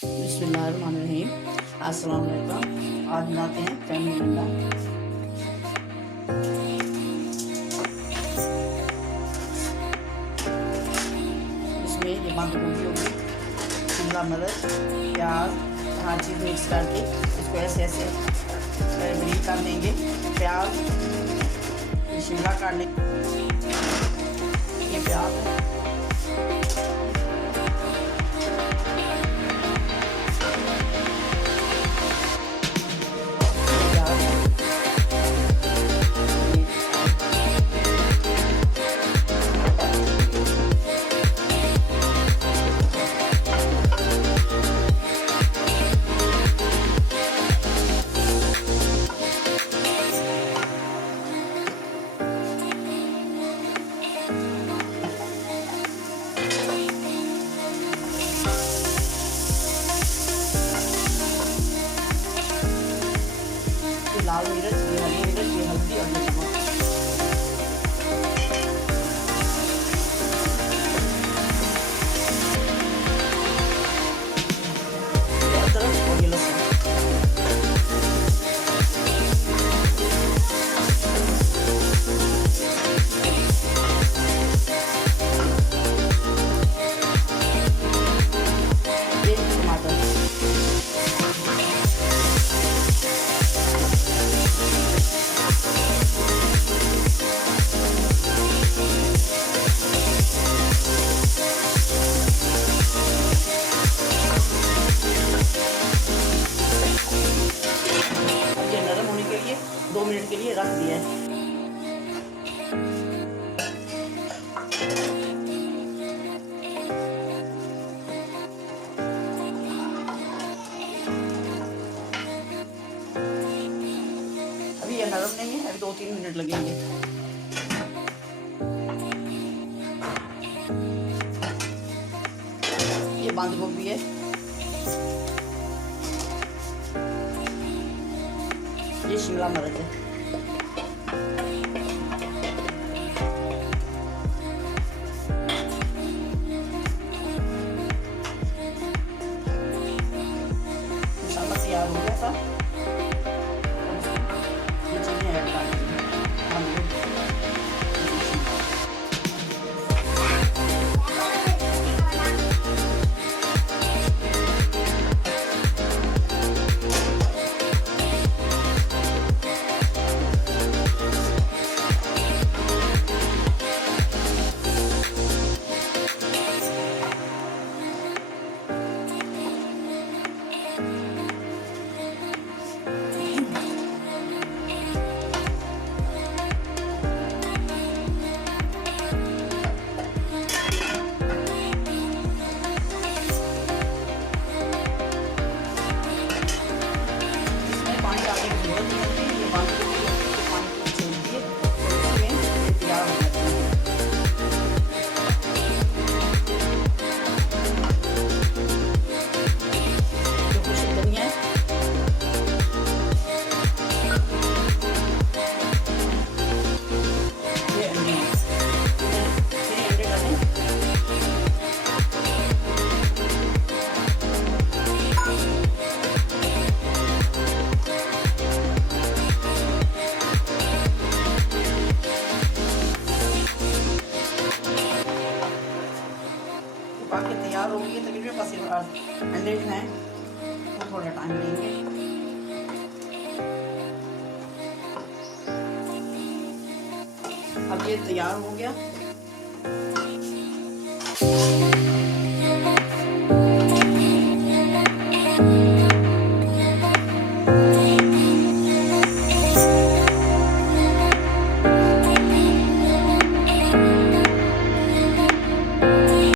बिस्मिल्लाहिर्रहमानिर्रहीम। अस्सलाम वालेकुम। आज बनाते हैं फैमिली अंडा। इसमें ये बंद गोभी होगी, शिमला मिर्च, प्याज, हर चीज़ मिक्स करके इसको ऐसे ऐसे ग्रीन कर देंगे। प्याज, शिमला काट लेंगे, ये प्याज है, लाल मिर्च, ये हरी मिर्च, ये हल्दी और ये नमक। ये अदरक और ये लहसुन। ये टमाटर। ये नरम होने के लिए 2 मिनट के लिए रख दिया है। अभी ये नरम नहीं है, अभी 2-3 मिनट लगेंगे। ये बंद गोभी है, ये शिमला मिर्च है, मसाला तैयार हो गया था। ये चीज़ें ऐड कर देंगे। पाके तैयार होगी है, तकरीबन बस अंडे जो हैं वो थोड़ा टाइम लेंगे। अब ये तैयार हो गया।